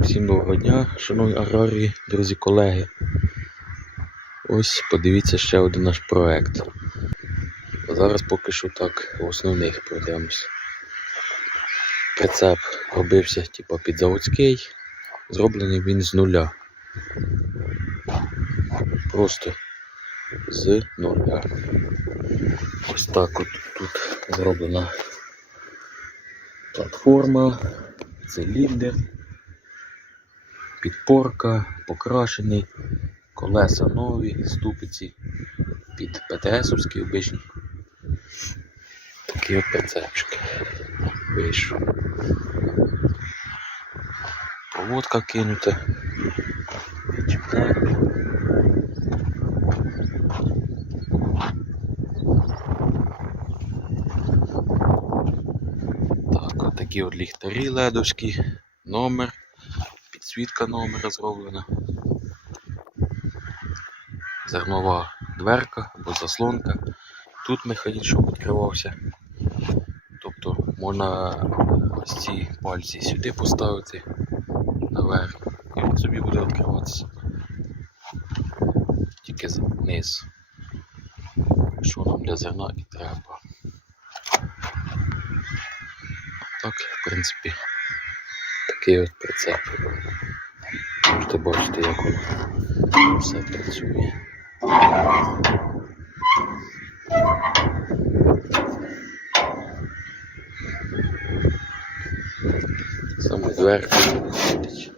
Всім доброго дня, шановні аграрії, друзі, колеги. Ось подивіться ще один наш проект. Зараз поки що так в основних пройдемось. Прицеп робився типу, під заводський, зроблений він з нуля. Просто з нуля. Ось так от тут зроблена платформа, циліндр підпорка, покрашений, колеса нові, ступиці під ПТСовські обичні. Такий от прицепчик вийшов. Проводка кинута. Чіпляємо. Так, от такі от ліхтарі ледовські, номер підсвітка номера зроблена. Зернова дверка або заслонка. Тут механізм, щоб відкривався. Тобто можна ось ці пальці сюди поставити наверх і він собі буде відкриватися. Тільки вниз. Що нам для зерна і треба. Так, в принципі, такий от прицеп. Можете бачити, як воно все працює. Саме дверка виходить.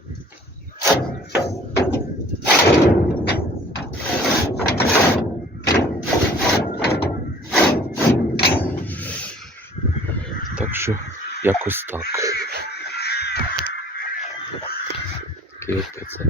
Так що якось так. Такий от прицеп.